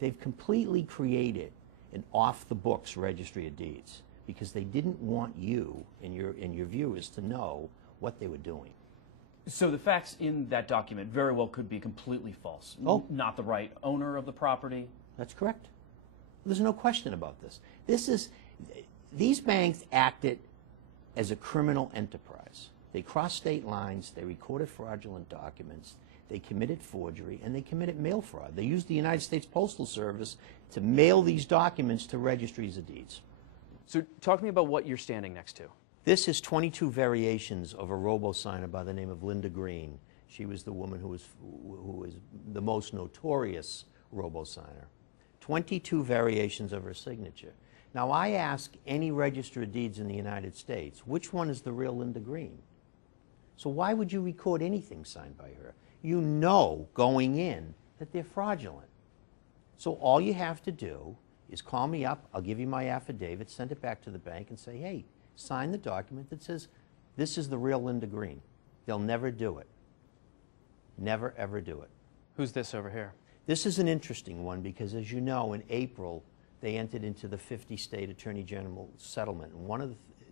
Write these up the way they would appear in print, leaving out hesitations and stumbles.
They've completely created an off-the-books registry of deeds because they didn't want you and your viewers to know what they were doing. So the facts in that document very well could be completely false. Oh. Not the right owner of the property. That's correct. There's no question about this. These banks acted as a criminal enterprise. They crossed state lines, they recorded fraudulent documents, they committed forgery, and they committed mail fraud. They used the United States Postal Service to mail these documents to registries of deeds. So talk to me about what you're standing next to. This is 22 variations of a robo-signer by the name of Linda Green. She was the woman who was the most notorious robo-signer. 22 variations of her signature. Now I ask any register of deeds in the United States, which one is the real Linda Green? So why would you record anything signed by her? You know going in that they're fraudulent. So all you have to do is call me up, I'll give you my affidavit, send it back to the bank and say, hey, sign the document that says this is the real Linda Green. They'll never do it. Never, ever do it. Who's this over here? This is an interesting one because, as you know, in April, they entered into the 50-state Attorney General settlement. And one of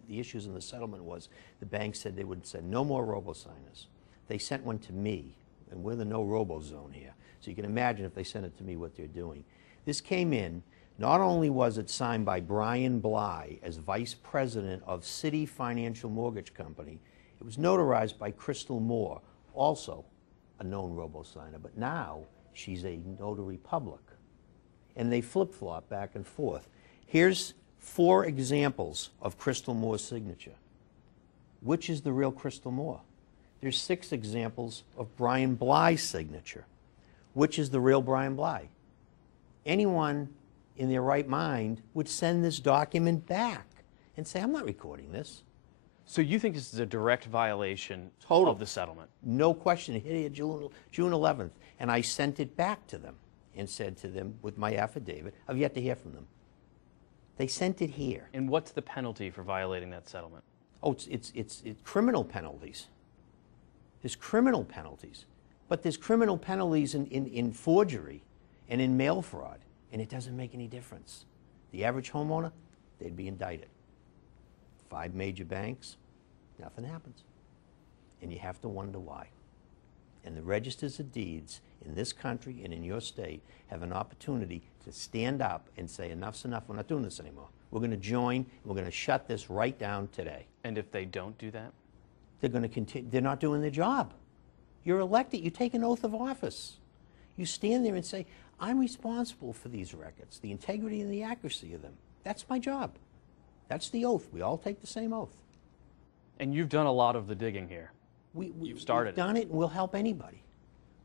the issues in the settlement was the bank said they would send no more robo-signers. They sent one to me, and we're the no-robo zone here. So you can imagine if they sent it to me what they're doing. This came in. Not only was it signed by Brian Bly as Vice President of Citi Financial Mortgage Company, it was notarized by Crystal Moore, also a known robo-signer, but now she's a notary public. And they flip-flop back and forth. Here's 4 examples of Crystal Moore's signature. Which is the real Crystal Moore? There's 6 examples of Brian Bly's signature. Which is the real Brian Bly? Anyone in their right mind would send this document back and say, I'm not recording this. So you think this is a direct violation of the settlement? No question. It hit here June 11th, and I sent it back to them and said to them with my affidavit, I've yet to hear from them. They sent it here. And what's the penalty for violating that settlement? Oh, it's criminal penalties. There's criminal penalties. But there's criminal penalties in forgery and in mail fraud, and it doesn't make any difference. The average homeowner, they'd be indicted. 5 major banks, nothing happens. And you have to wonder why. And the registers of deeds in this country and in your state have an opportunity to stand up and say, enough's enough, we're not doing this anymore. We're going to join, we're going to shut this right down today. And if they don't do that? They're going to continue, they're not doing their job. You're elected, you take an oath of office. You stand there and say, I'm responsible for these records, the integrity and the accuracy of them. That's my job. That's the oath. We all take the same oath. And you've done a lot of the digging here. You've started. We've done it, and we'll help anybody.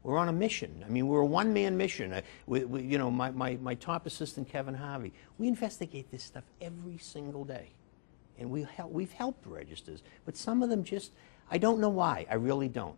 We're on a mission. I mean, we're a one-man mission. You know, my top assistant, Kevin Harvey, we investigate this stuff every single day. And we've helped registers. But some of them just, I don't know why. I really don't.